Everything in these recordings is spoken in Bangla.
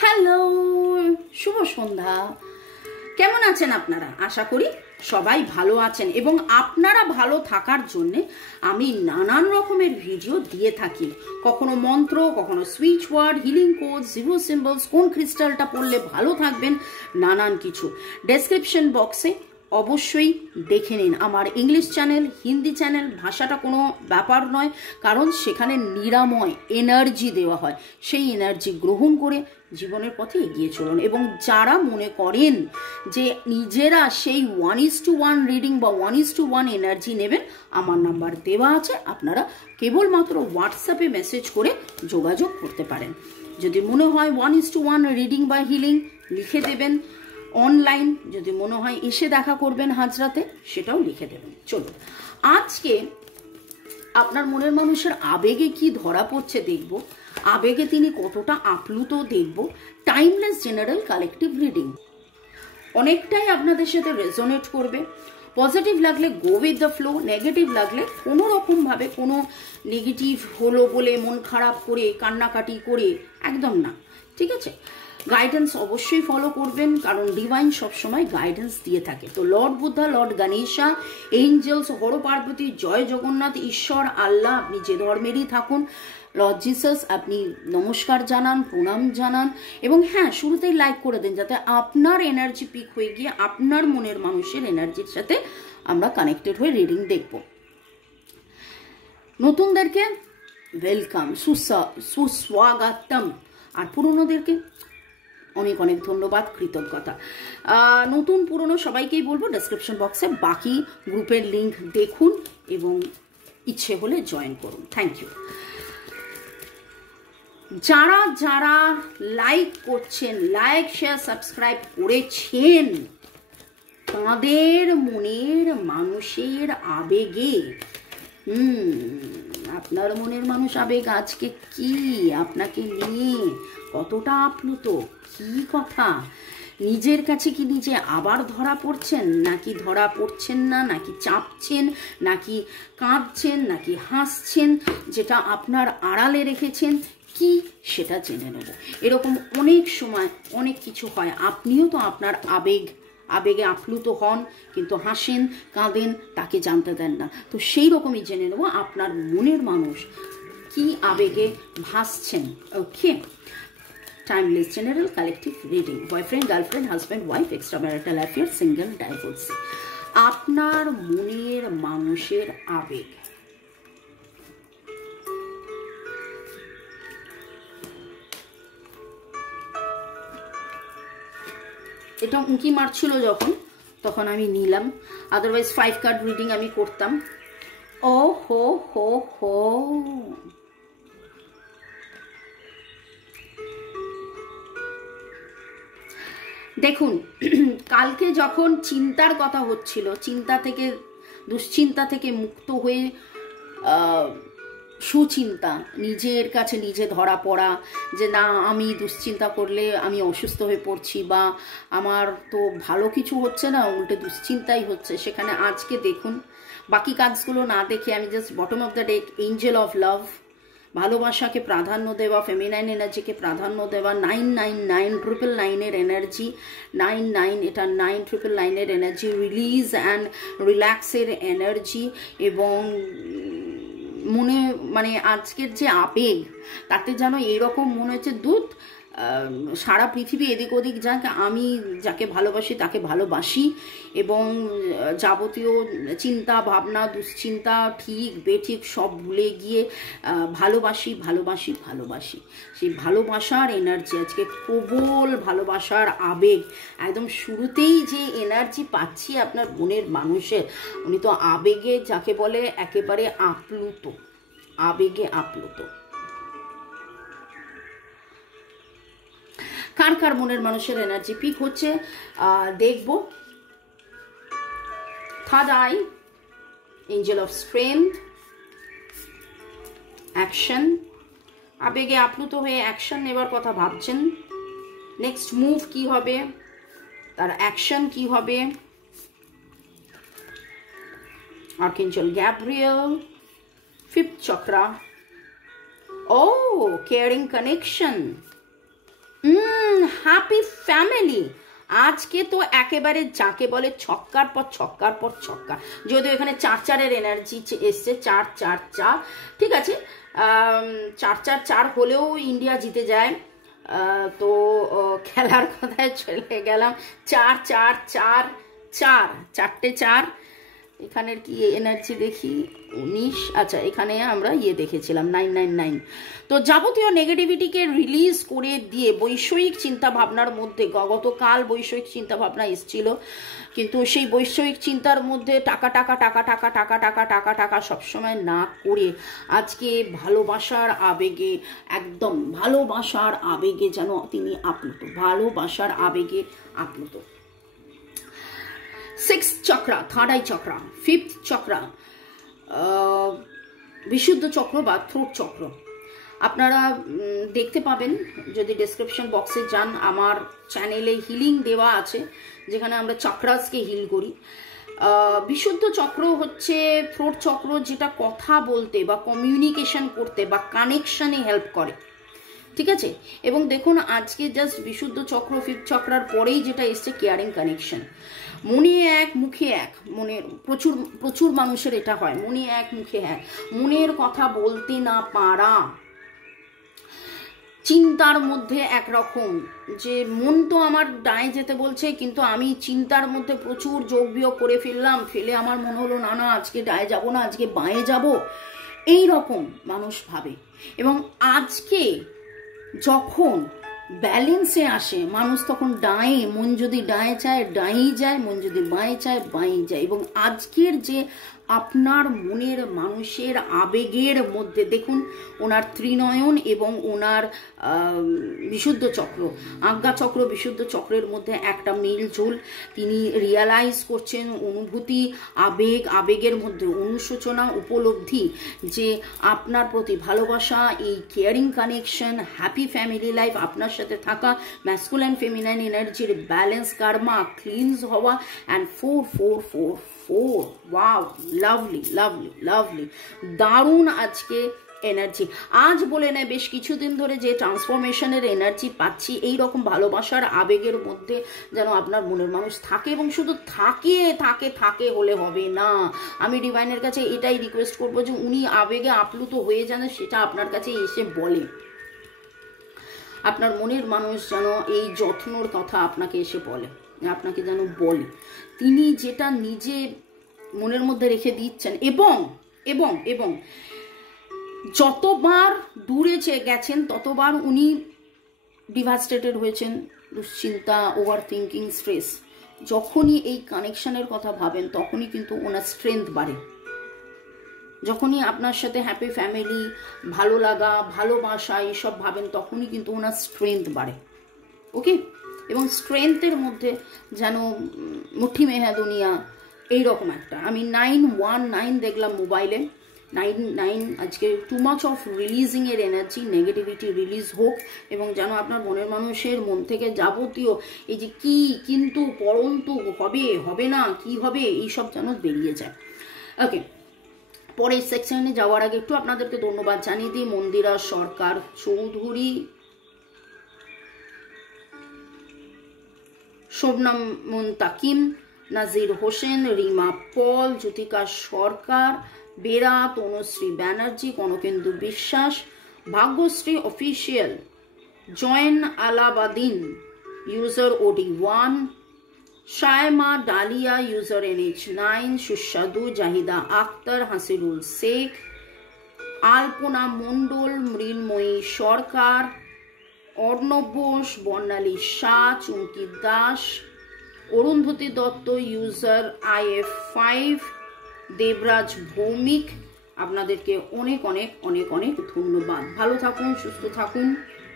হ্যালো, শুভ সন্ধ্যা। কেমন আছেন আপনারা? আশা করি সবাই ভালো আছেন এবং আপনারা ভালো থাকার জন্য আমি নানান রকমের ভিডিও দিয়ে থাকি। কখনো মন্ত্র, কখনো switch word, healing code, zero symbols, কোন ক্রিস্টালটা পড়লে ভালো থাকবেন, নানান কিছু। ডেসক্রিপশন বক্সে অবশ্যই দেখে নিন আমার ইংলিশ চ্যানেল, হিন্দি চ্যানেল। ভাষাটা কোনো ব্যাপার নয়, কারণ সেখানে নিরাময় এনার্জি দেওয়া হয়। সেই এনার্জি গ্রহণ করে জীবনের পথে এগিয়ে চলুন। এবং যারা মনে করেন যে নিজেরা সেই 1:1 রিডিং বা 1:1 এনার্জি নেবেন, আমার নাম্বার দেওয়া আছে, আপনারা কেবলমাত্র হোয়াটসঅ্যাপে মেসেজ করে যোগাযোগ করতে পারেন। যদি মনে হয় 1:1 রিডিং বা হিলিং, লিখে দেবেন। অনলাইন যদি মনে হয় এসে দেখা করবেন হাজরাতে, সেটাও লিখে দেবেন। চলুন, আজকে আপনার মনের মানুষের আবেগে কি ধরা পড়ছে দেখব, আবেগে তিনি কতটা আপ্লুত দেখব। টাইমলেস জেনারেল কালেকটিভ রিডিং অনেকটাই আপনাদের সাথে রেজোনেট করবে। পজিটিভ লাগলে go with the flow, negative লাগলে কোনো রকমভাবে কোনো নেগেটিভ হলো বলে মন খারাপ করে কান্নাকাটি করে একদম না, ঠিক আছে? গাইডেন্স অবশ্যই ফলো করবেন, কারণ ডিভাইন সবসময় গাইডেন্স দিয়ে থাকে। তো lord Buddha, lord Ganesha, angels, Har Parvati, জয় জগন্নাথ, ঈশ্বর, আল্লাহ, আপনি যে ধর্মেরই থাকুন, লর্ড জিসাস, আপনি নমস্কার জানান, প্রণাম জানান। এবং হ্যাঁ, শুরুতেই লাইক করে দিন, যাতে আপনার এনার্জি পিক হয়ে গিয়ে আপনার মনের মানুষের এনার্জির সাথে আমরা কানেক্টেড হয়ে রিডিং দেখব। নতুনদেরকে ওয়েলকাম, সুস্বাগতম, আর পুরনোদেরকে অনেক অনেক ধন্যবাদ, কৃতজ্ঞতা। নতুন পুরনো সবাইকেই বলবো, ডেসক্রিপশন বক্সে বাকি গ্রুপের লিঙ্ক দেখুন এবং ইচ্ছে হলে জয়েন করুন। Thank you. যারা যারা লাইক করছেন, লাইক শেয়ার সাবস্ক্রাইব করেছেন, তাদের মনের মানুষের আবেগে আপনার মনের মানুষ আবেগ আজকে কি আপনাকে নিয়ে কতটা আপ্লুত, কি কথা, নিজের কাছে কি নিজে আবার ধরা পড়ছেন, নাকি ধরা পড়ছেন না, নাকি চাপছেন, নাকি কাঁদছেন, নাকি হাসছেন, যেটা আপনার আড়ালে রেখেছেন, কি সেটা জেনে নেব। এরকম অনেক সময় অনেক কিছু হয়। আপনিও তো আপনার আবেগে আপ্লুত হন, কিন্তু হাসেন, কাঁদেন, তাকে জানতে দেন না। তো সেই রকমই জেনে নেব আপনার মনের মানুষ কি আবেগে ভাসছেন। Okay, timeless general collective reading, boyfriend, girlfriend, husband, wife, extra marital affair, single, divorcee. আপনার মনের মানুষের আবেগ। এটা উঁকি মারছিল যখন, তখন আমি নিলাম, আদারওয়াইজ 5 কার্ড রিডিং আমি করতাম। ও হো হো হো, দেখুন, কালকে যখন চিন্তার কথা হচ্ছিল, দুশ্চিন্তা থেকে মুক্ত হয়ে সুচিন্তা, নিজের কাছে নিজে ধরা পড়া যে না, আমি দুশ্চিন্তা করলে আমি অসুস্থ হয়ে পড়ছি, বা আমার তো ভালো কিছু হচ্ছে না, উল্টে দুশ্চিন্তাই হচ্ছে, সেখানে আজকে দেখুন, বাকি কাজগুলো না দেখে আমি just bottom of the deck, Angel of love, ভালোবাসাকে প্রাধান্য দেওয়া, ফেমিনাইন এনার্জিকে প্রাধান্য দেওয়া, 999 999 এনার্জি, 99 এটা 999 এনার্জি, রিলিজ অ্যান্ড রিল্যাক্সের এনার্জি। এবং মনে মানে আজকের যে আবেগ, তাতে যেন এরকম মনে হচ্ছে দুধ সারা পৃথিবী এদিক ওদিক যাক, আমি যাকে ভালোবাসি তাকে ভালোবাসি, এবং যাবতীয় চিন্তা ভাবনা, দুশ্চিন্তা, ঠিক বেঠিক সব ভুলে গিয়ে ভালোবাসি ভালোবাসি ভালোবাসি। সেই ভালোবাসার এনার্জি আজকে, প্রবল ভালোবাসার আবেগ। একদম শুরুতেই যে এনার্জি পাচ্ছি আপনার মনের মানুষের, উনি তো আবেগে যাকে বলে একেবারে আপ্লুত, আবেগে আপ্লুত। কার কার মনের মানুষের এনার্জি পিক হচ্ছে দেখব। Third eye, Angel of strength, action, আবেগে আপ্লুত হয়ে অ্যাকশন নেবার কথা ভাবছেন। নেক্সট মুভ কি হবে, তার অ্যাকশন কি হবে। Archangel Gabriel, 5th chakra, oh, caring connection, happy family. আজকে তো একেবারে যাকে বলে ছক্কার পর ছক্কার পর ছক্কা, যদিও এখানে 4-4-এর এনার্জি এসছে, 4-4-4, ঠিক আছে, 4-4-4 হলেও ইন্ডিয়া জিতে যায়। তো খেলার কথায় চলে গেলাম, 4-4-4-4, 4টে 4। এখানের কি এনার্জি দেখি 19, আচ্ছা এখানে আমরা দেখেছিলাম 999। তো যাবতীয় নেগেটিভিটিকে রিলিজ করে দিয়ে বৈষয়িক চিন্তা ভাবনার মধ্যে, গতকাল বৈষয়িক চিন্তা ভাবনা এসেছিল, কিন্তু সেই বৈষয়িক চিন্তার মধ্যে টাকা টাকা টাকা টাকা টাকা টাকা টাকা টাকা সবসময় না করে আজকে ভালোবাসার আবেগে, একদম ভালোবাসার আবেগে যেন তিনি আপ্লুত, ভালোবাসার আবেগে আপ্লুত। 6th chakra, 3rd I chakra, 5th chakra, বিশুদ্ধ চক্র বা থ্রোট চক্র। আপনারা দেখতে পাবেন যদি ডেসক্রিপশন বক্সে যান, আমার চ্যানেলে হিলিং দেওয়া আছে যেখানে আমরা চক্রাসকে হিল করি। বিশুদ্ধ চক্র হচ্ছে থ্রোট চক্র, যেটা কথা বলতে বা কমিউনিকেশন করতে বা কানেকশনে হেল্প করে, ঠিক আছে। এবং দেখুন আজকে জাস্ট বিশুদ্ধ চক্র 5th চক্রার পরেই যেটা এসছে কেয়ারিং কানেকশন। মনে এক মুখে এক, মনের প্রচুর প্রচুর মানুষের এটা হয়, মনে এক মুখে এক, মনের কথা বলতে না পারা, চিন্তার মধ্যে একরকম, যে মন তো আমার ডায়ে যেতে বলছে কিন্তু আমি চিন্তার মধ্যে প্রচুর যোগ বিয়োগ করে ফেললাম, ফেলে আমার মনে হলো না না আজকে ডায়ে যাব না, আজকে বাঁয়ে যাব, এই রকম মানুষ ভাবে। এবং আজকে যখন ব্যালেন্সে আসে মানুষ, তখন ডায়ে, মন যদি ডায়ে চায় ডায়েই যায়, মন যদি বাঁয়ে চায় বাঁয়েই যায়। এবং আজকের যে আপনার মনের মানুষের আবেগের মধ্যে দেখুন ওনার ত্রিনয়ন এবং ওনার বিশুদ্ধ চক্র, আজ্ঞা চক্র, বিশুদ্ধ চক্রের মধ্যে একটা মিলঝুল। তিনি রিয়ালাইজ করছেন অনুভূতি, আবেগ, আবেগের মধ্যে অনুশোচনা, উপলব্ধি, যে আপনার প্রতি ভালোবাসা, এই caring connection, happy family life, আপনার সাথে থাকা, ম্যাসকুলাইন ফেমিনাইন এনার্জির ব্যালেন্স, কার্মা ক্লিনস হওয়া, and 4-4-4-4। Wow, lovely lovely lovely, দারুণ আজকে এনার্জি। আজ বলে নেয় বেশ কিছুদিন ধরে যে ট্রান্সফরমেশনের এনার্জি পাচ্ছি, এই রকম ভালোবাসার আবেগের মধ্যে যেন আপনার মনের মানুষ থাকে। এবং শুধু থাকে থাকে থাকে হলে হবে না, আমি ডিভাইনের কাছে এটাই রিকোয়েস্ট করবো যে উনি আবেগে আপ্লুত হয়ে যেন সেটা আপনার কাছে এসে বলে, আপনার মনের মানুষ যেন এই যত্নর কথা আপনাকে এসে বলে, আপনাকে যেন বলে তিনি যেটা নিজে মনের মধ্যে রেখে দিচ্ছেন। এবং এবং এবং যতবার দূরে গেছেন ততবার উনি ডিভাস্টেটেড হয়েছেন, দুশ্চিন্তা, ওভার থিঙ্কিং, স্ট্রেস। যখনই এই কানেকশনের কথা ভাবেন তখনই কিন্তু ওনার স্ট্রেংথ বাড়ে। যখনই আপনার সাথে হ্যাপি ফ্যামিলি, ভালো লাগা, ভালোবাসা এইসব ভাবেন তখনই কিন্তু ওনার স্ট্রেংথ বাড়ে। ওকে, এবং স্ট্রেংথের মধ্যে যেন মুঠি মেহা দুনিয়া, এইরকম একটা, আমি 919 দেখলাম মোবাইলে, 9 আজকে টু মাচ অফ রিলিজিং এর এনার্জি, নেগেটিভিটি রিলিজ হোক, এবং যেন আপনার মনের মানুষের মন থেকে যাবতীয় এই যে কি কিন্তু পরন্তু হবে হবে না কি হবে এইসব যেন বেরিয়ে যায়। ওকে, পরের সেকশনে যাওয়ার আগে একটু আপনাদেরকে ধন্যবাদ জানিয়ে দিই। মন্দিরা সরকার চৌধুরী, শোভনাম মুনতাকিম, নাজির হোসেন, রিমা পল, জ্যোতিকা সরকার, বেরা, তনুশ্রী ব্যানার্জি, কনকেন্দু বিশ্বাস, ভাগ্যশ্রী অফিসিয়াল, জয়েন আলাবাদিন, user OD1, Shayma Dalia, user NH9, সুস্বাদু, জাহিদা আক্তার, হাসিরুল শেখ, আলপনা মণ্ডল, মৃন্ময়ী সরকার, অর্ণব ঘোষ, বর্ণালী শাহ, চুমকি দাস, অরুন্ধতী দত্ত, ইউজার IF5, দেবরাজ ভৌমিক। আপনাদেরকে অনেক অনেক অনেক অনেক ধন্যবাদ। ভালো থাকুন, সুস্থ থাকুন,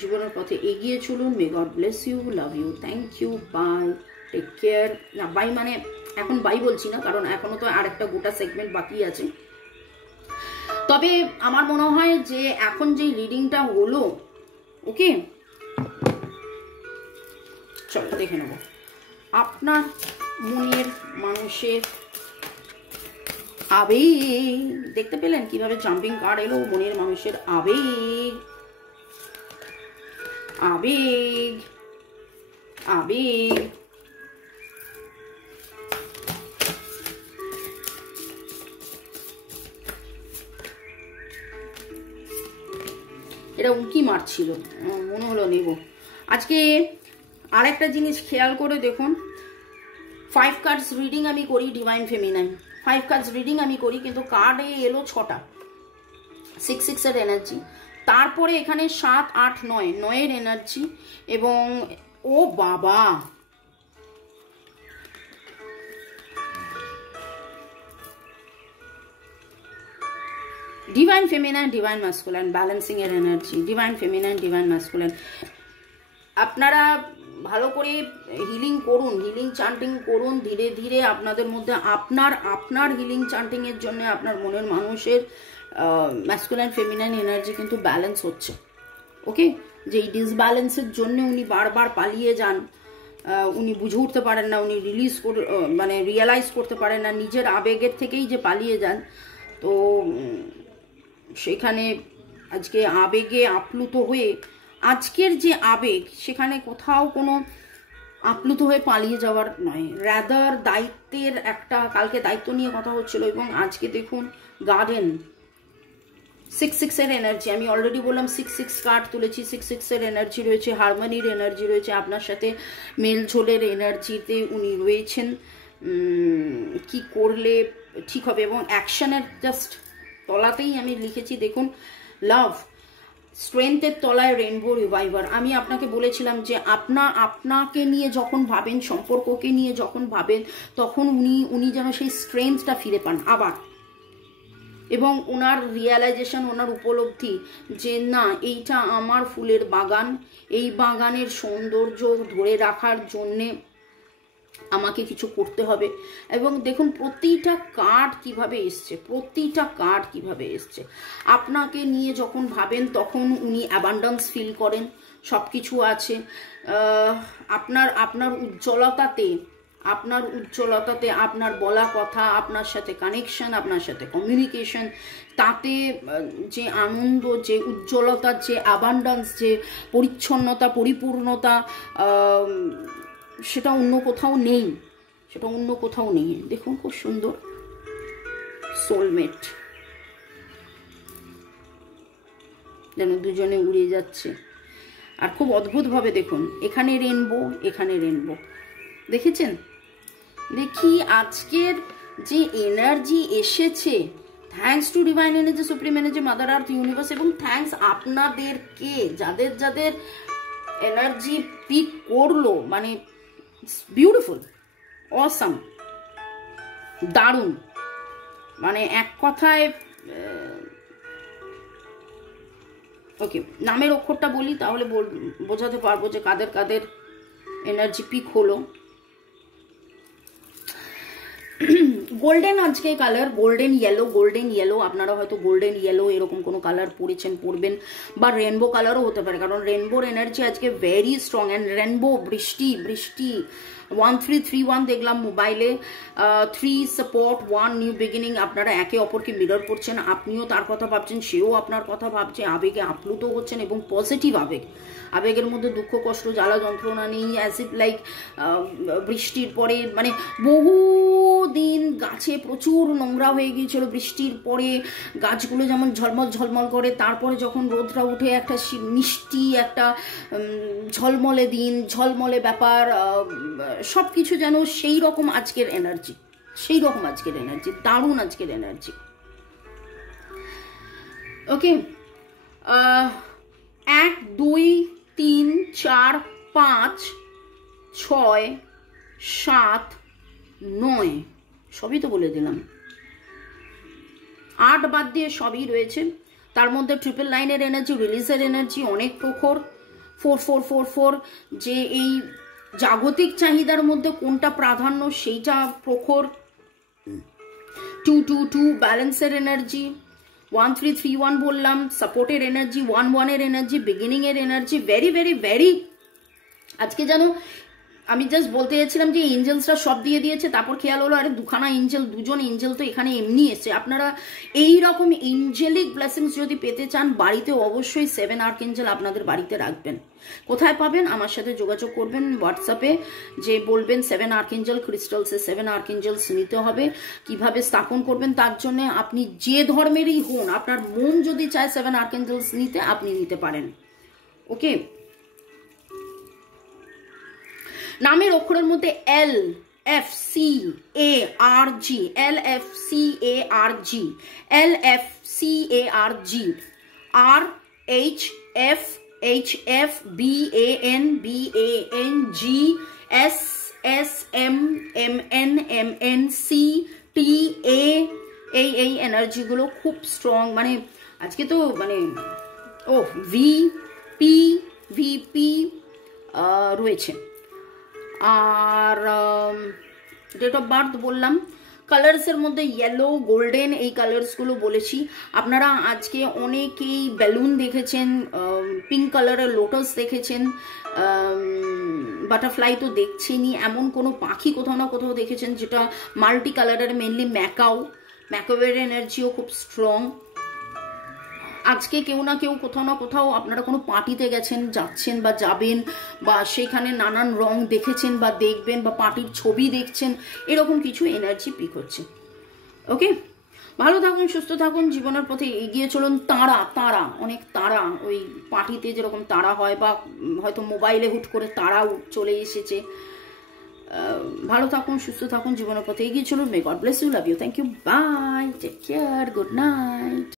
জীবনের পথে এগিয়ে চলুন। May God bless you, love you, thank you, bye, take care. না বাই মানে এখন বাই বলছি না, কারণ এখনো তো আর একটা গোটা সেগমেন্ট বাকি আছে। তবে আমার মনে হয় যে এখন যে রিডিংটা হলো, ওকে চলো দেখে নেব আপনার মনের মানুষের আবেগ। দেখতে পেলেন কিভাবে জাম্পিং কার্ড এলো? মনের মানুষের আবেগ, আবেগ, আবেগ, এটা উঁকি মারছিল, মনে হলো নেব। আজকে আর একটা জিনিস খেয়াল করে দেখুন, 5 কার্ডস রিডিং আমি করি ডিভাইন ফেমিনাইন, 5 কার্ডস রিডিং আমি করি, কিন্তু কার্ডে এলো 6টা, 6 এর এনার্জি, তারপরে এখানে 7, 8, 9 এর এনার্জি, এবং ও বাবা, divine feminine, divine masculine, balancing এর energy, divine feminine, divine masculine. আপনারা ভালো করে হিলিং করুন, হিলিং চান্টিং করুন, ধীরে ধীরে আপনাদের মধ্যে আপনার হিলিং চান্টিং এর জন্য আপনার মনের মানুষের ম্যাসকুলাইন ফেমিনাইন এনার্জি কিন্তু ব্যালেন্স হচ্ছে। ওকে, যে এই ডিসব্যালেন্সের জন্য উনি বারবার পালিয়ে যান, উনি বুঝে উঠতে পারেন না, উনি রিয়েলাইজ করতে পারেন না, নিজের আবেগের থেকেই যে পালিয়ে যান। তো সেখানে আজকে আবেগে আপ্লুত হয়ে, আজকের যে আবেগ সেখানে কোথাও কোনো আপ্লুত হয়ে পালিয়ে যাওয়ার নয়, রাদার দায়িত্বের একটা, কালকে দায়িত্ব নিয়ে কথা হচ্ছিল, এবং আজকে দেখুন গার্ডেন 6 এর এনার্জি, আমি অলরেডি বললাম 6 কার্ড তুলেছি, 6 এর এনার্জি রয়েছে, হারমোনির এনার্জি রয়েছে, আপনার সাথে মেলঝোলের এনার্জিতে উনি রয়েছেন। কি করলে ঠিক হবে, এবং অ্যাকশনের জাস্ট তলাতেই আমি লিখেছি দেখুন, লাভ, স্ট্রেংথের তলায় রেইনবো রিভাইভার। আমি আপনাকে বলেছিলাম যে আপনাকে নিয়ে যখন ভাবেন, সম্পর্ককে নিয়ে যখন ভাবেন, তখন উনি যেন সেই স্ট্রেংথটা ফিরে পান আবার, এবং ওনার রিয়েলাইজেশন, ওনার উপলব্ধি যে না, এইটা আমার ফুলের বাগান, এই বাগানের সৌন্দর্য ধরে রাখার জন্যে আমাকে কিছু করতে হবে। এবং দেখুন প্রতিটা কার্ড কিভাবে এসছে, প্রতিটা কার্ড কিভাবে এসছে। আপনাকে নিয়ে যখন ভাবেন তখন উনি অ্যাবান্ডেন্স ফিল করেন, সব কিছু আছে। আপনার উজ্জ্বলতাতে, আপনার বলা কথা, আপনার সাথে কানেকশন, আপনার সাথে কমিউনিকেশন, তাতে যে আনন্দ, যে উজ্জ্বলতা, যে অ্যাবান্ডেন্স, যে পরিচ্ছন্নতা, পরিপূর্ণতা, সেটা অন্য কোথাও নেই, সেটা অন্য কোথাও নেই। দেখুন খুব সুন্দর সোলমেট, যেন দুজনে উড়ে যাচ্ছে। আর খুব অদ্ভুতভাবে দেখুন, এখানে রেনবো, এখানে রেনবো, দেখেছেন? দেখি আজকের যে এনার্জি এসেছে, thanks to divine energy, supreme energy, mother earth, universe, এবং থ্যাঙ্কস আপনাদেরকে, যাদের এনার্জি পিক করলো, মানে বিউটিফুল, অসাম, দারুণ, মানে এক কথায়। ওকে, নামের অক্ষরটা বলি তাহলে বোঝাতে পারবো যে কাদের এনার্জি পিক হলো। গোল্ডেন আজকে কালার, গোল্ডেন ইয়েলো, আপনারা হয়তো গোল্ডেন ইয়েলো এরকম কোনো কালার পড়বেন, বা রেনবো কালারও হতে পারে, কারণ রেনবোর এনার্জি আজকে ভেরি স্ট্রং। অ্যান্ড রেনবো, বৃষ্টি 1331 দেখলাম মোবাইলে, 3 সাপোর্ট, 1 নিউ বিগিনিং। আপনারা একে অপরকে মিরর করছেন, আপনিও তার কথা ভাবছেন, সেও আপনার কথা ভাবছে, আবেগে আপ্লুত হচ্ছেন, এবং পজিটিভ আবেগের মধ্যে দুঃখ, কষ্ট, জ্বালা, যন্ত্রণা নেই। অ্যাজ ইফ লাইক বৃষ্টির পরে, মানে বহুদিন গাছে প্রচুর নোংরা হয়ে গিয়েছিল, বৃষ্টির পরে গাছগুলো যেমন ঝলমল করে, তারপরে যখন রোদটা উঠে একটা মিষ্টি, একটা ঝলমলে দিন, ঝলমলে ব্যাপার, সব কিছু যেন সেই রকম আজকের এনার্জি, দারুণ আজকের এনার্জি। ওকে, 1, 2, 3, 4, 5, 6, 7, 9 সবই তো বলে দিলাম, 8 বাদ দিয়ে সবই রয়েছে। তার মধ্যে 999 এনার্জি, রিলিজের এনার্জি অনেক প্রখর। 4444 যে এই জাগতিক চাহিদার মধ্যে কোনটা প্রাধান্য সেইটা প্রখর। 222 ব্যালেন্সের এনার্জি, 1331 বললাম সাপোর্টের এনার্জি, 11 এর এনার্জি, বিগিনিং এর এনার্জি। ভেরি ভেরি ভেরি আজকে যেন আমি জাস্ট বলতে চাইছিলাম যে এঞ্জেলসরা সব দিয়ে দিয়েছে, তারপর খেয়াল হলো আরে দুজন এঞ্জেল তো এখানে এমনি এসছে। আপনারা এই রকম এঞ্জেলিক ব্লেসিংস যদি পেতে চান বাড়িতে অবশ্যই 7 আর্কএঞ্জেল আপনাদের বাড়িতে রাখবেন। কোথায় পাবেন? আমার সাথে যোগাযোগ করবেন হোয়াটসঅ্যাপে, যে বলবেন 7 আর্কএঞ্জেল ক্রিস্টালসে 7 আর্কএঞ্জেলস নিতে হবে। কিভাবে স্থাপন করবেন তার জন্য আপনি যে ধর্মেরই হন, আপনার মন যদি চায় 7 আর্কএঞ্জেলস নিতে, আপনি নিতে পারেন। ওকে, নামের অক্ষরের মধ্যে LFCARG, LFCARG, LFCARG, RHFHF, BANBANG, SSMMNMNCTA, এই এনার্জিগুলো খুব স্ট্রং। মানে আজকে তো মানে VP রয়েছে। আর ডেট অফ বার্থ বললাম। কালার্সের মধ্যে ইয়েলো, গোল্ডেন, এই কালার্সগুলো বলেছি। আপনারা আজকে অনেকেই বেলুন দেখেছেন, পিঙ্ক কালারের লোটাস দেখেছেন, বাটারফ্লাই তো দেখছেনই, এমন কোনো পাখি কোথাও না কোথাও দেখেছেন যেটা মাল্টি কালারের, মেনলি ম্যাকাওয়ের এনার্জিও খুব স্ট্রং। আজকে কেউ না কেউ কোথাও না কোথাও আপনারা কোনো পার্টিতে গেছেন, যাচ্ছেন বা যাবেন, বা সেখানে নানান রং দেখেছেন বা দেখবেন, বা পার্টির ছবি দেখছেন, এরকম কিছু এনার্জি পিক হচ্ছে। ওকে, ভালো থাকুন, সুস্থ থাকুন, জীবনের পথে এগিয়ে চলুন। তারা অনেক তারা, ওই পার্টিতে যেরকম তারা হয়, বা হয়তো মোবাইলে হুট করে তারা চলে এসেছে। ভালো থাকুন, সুস্থ থাকুন, জীবনের পথে এগিয়ে চলুন। May God bless you, love you, thank you, bye, take care, good night.